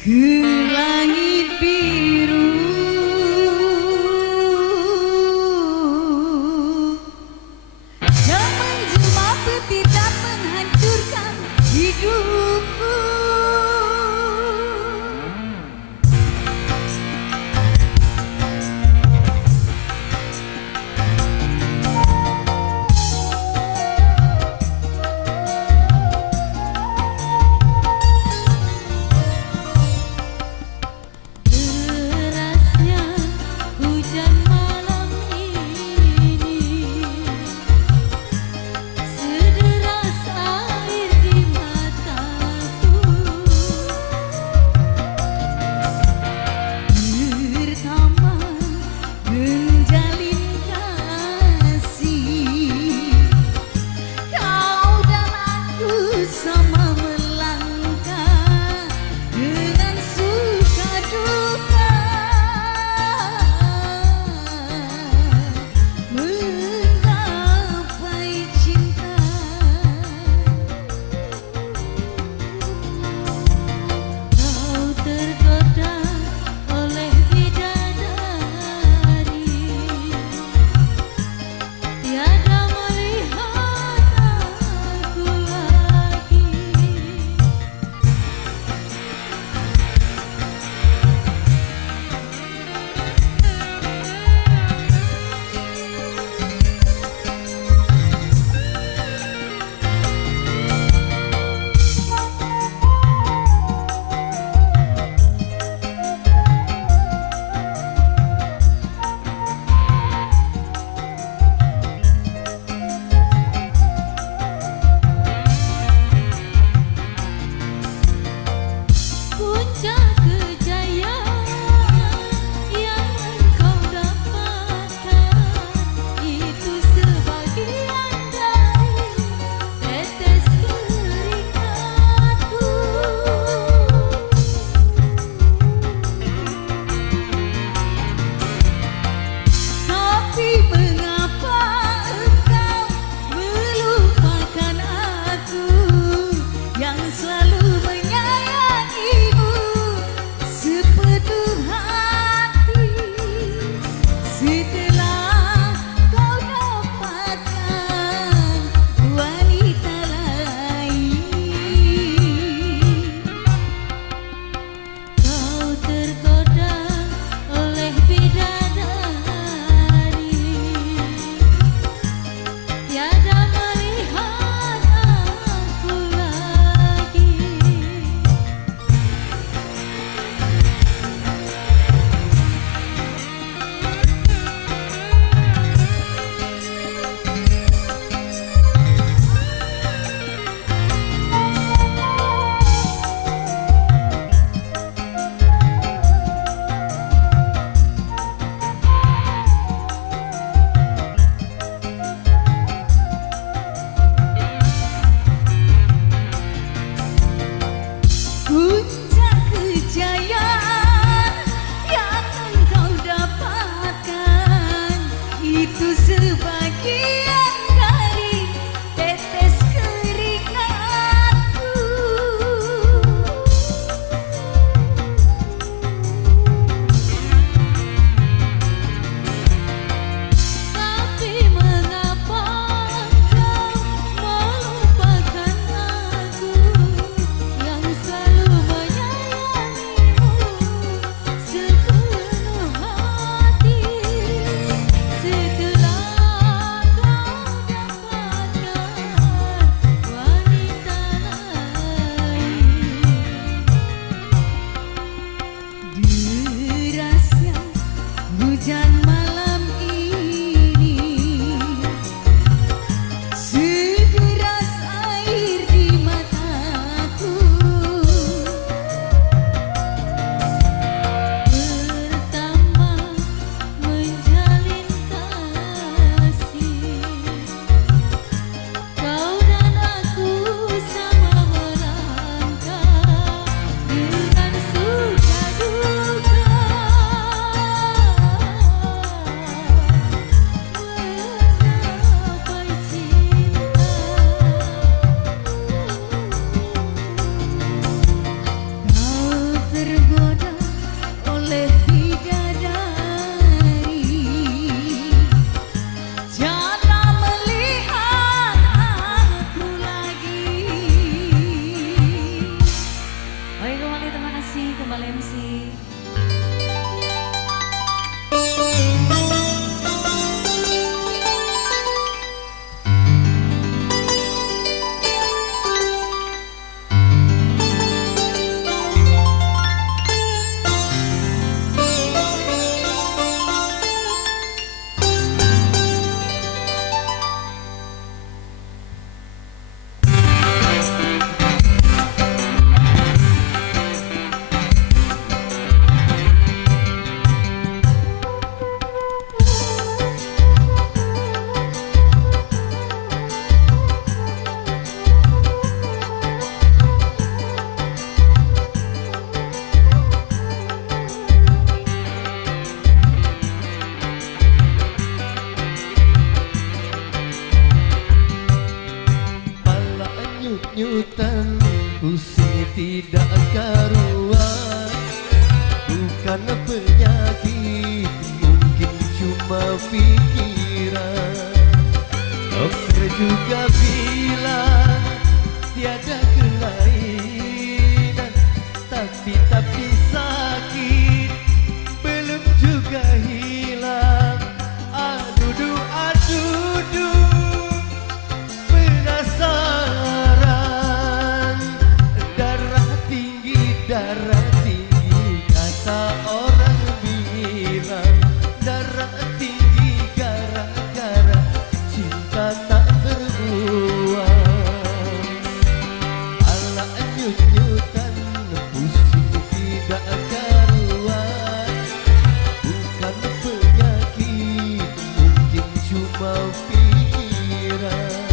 ke langit biru, yang menjelma petir dan menghancurkan hidupku. MC. Nyutan pusing tidak karuan, bukan penyakit, mungkin cuma pikiran. Dokter juga bilang tiada kelainan, tapi sakit belum juga hilang. Adudu adudu penasaran, darah tinggi kata orang bilang, darah tinggi gara-gara cinta tak berbuang. Ala nyut-nyutan pusing tidak karuan, bukan penyakit, mungkin cuma pikiran.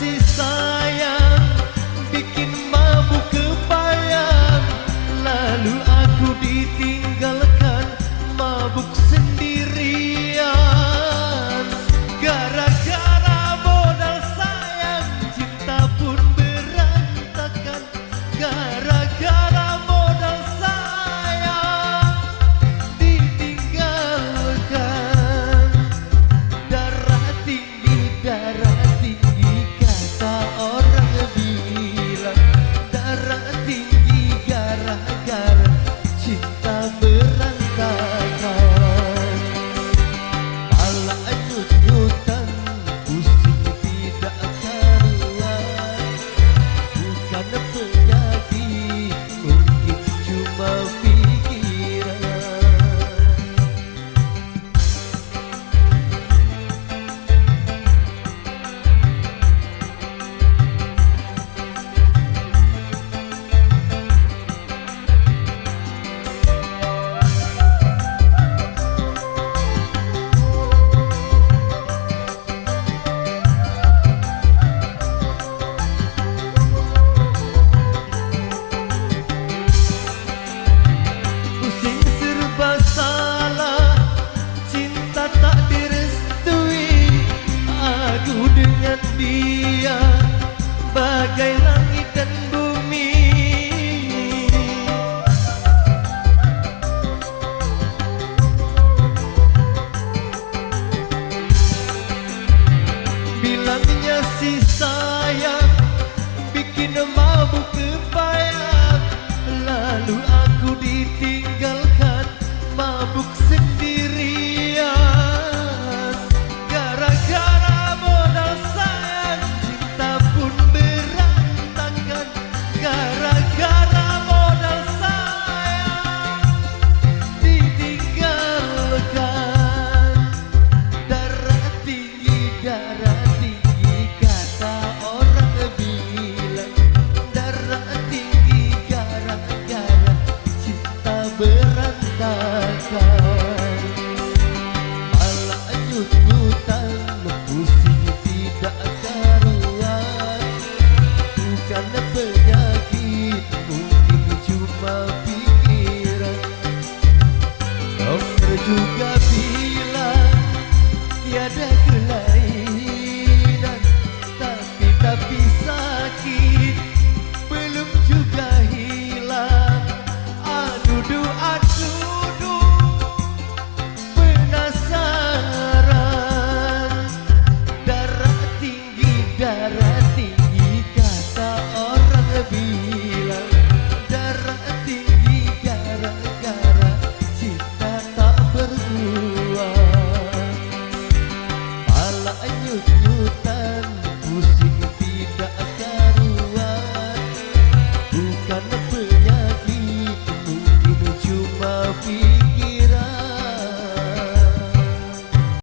Si sayang bikin mabuk kebayang, lalu aku ditinggalkan mabuk sendirian. Gara-gara modal sayang cinta pun berantakan, gara-gara modal sayang ditinggalkan. Darah tinggi kata orang bilang, darah tinggi gara-gara cinta berantakan. Malah nyut-nyutan pusing tidak karuan, bukan penyakit, mungkin cuma pikiran. Dia bagai langit dan bumi, bilangnya si sayang bikin mabuk kebayang, lalu aku ditinggalkan mabuk sendirian. Gara-gara modal sayang cinta pun berantakan, gara-gara modal sayang ditinggalkan. Darah tinggi